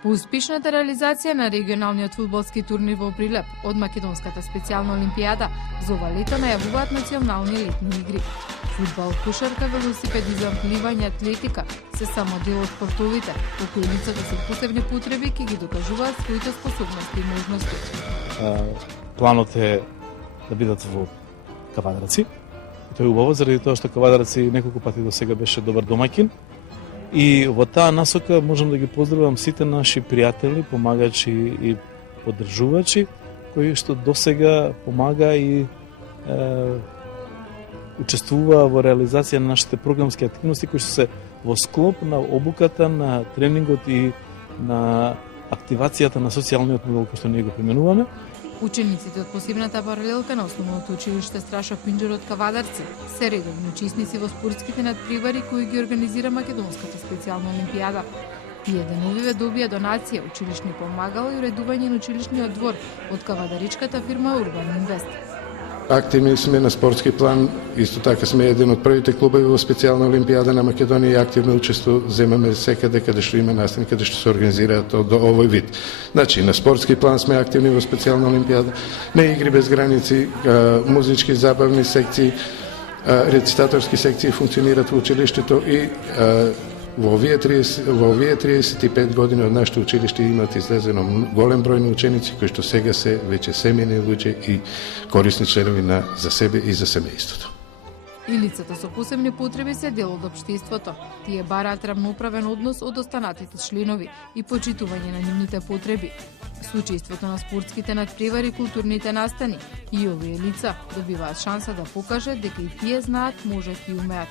По успешната реализација на регионалниот фудбалски турнир во Прилеп од Македонската специјална олимпијада, за ова лето најавуваат национални летни игри. Фудбал, кошарка, велосипедизам, пливање, атлетика се само дел од спортовите, во кои лицата со посебни потреби ќе ги докажуваат своите способности и можности. Планот е да бидат во Кавадарци. Тоа е убаво заради тоа што Кавадарци неколку пати до сега беше добар домаќин. И во таа насока можам да ги поздравам сите наши пријатели, помагачи и поддржувачи, кои што досега помага и учествува во реализација на нашите програмски активности кои што се во склоп на обуката, на тренингот и на активацијата на социјалниот модел кој што ние го применуваме. Учениците од посебната паралелка на основното училиште Страшо Пинџер од Кавадарци се редовни учесници во спортските надпревари кои ги организира Македонската специјална олимпијада. Тие деновиве добија донација, училишни помагало и уредување на училишниот двор од кавадаричката фирма Урбан Инвест. Активни сме на спортски план, исто така сме еден од првите клубови во специјална олимпијада на Македонија и активно учество земаме секаде каде што има настани, каде што се организираат од овој вид. Значи, на спортски план сме активни во специјална олимпијада, на игри без граници, музички забавни секции, рецитаторски секции функционираат во училиштето и во овие 35 години од нашето училиште имаат излезено голем број на ученици кои што сега се веќе семејни луѓе и корисни членови за себе и за семејството. И лицата со посебни потреби се дел од општеството. Тие бараат рамноправен однос од останатите членови и почитување на нивните потреби. Со учеството на спортските надпревари и културните настани, и овие лица добиваат шанса да покажат дека и тие знаат, можат и умеат.